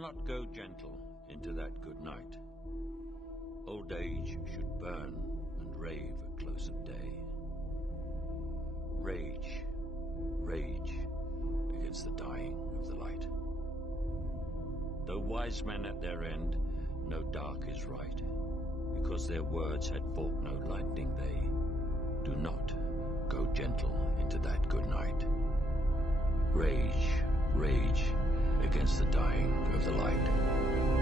not go gentle into that good night. Old age should burn and rave at close of day. Rage, rage against the dying of the light. Though wise men at their end know dark is right, because their words had fought no lightning, they do not go gentle into that good night. Rage, rage against the dying of the light.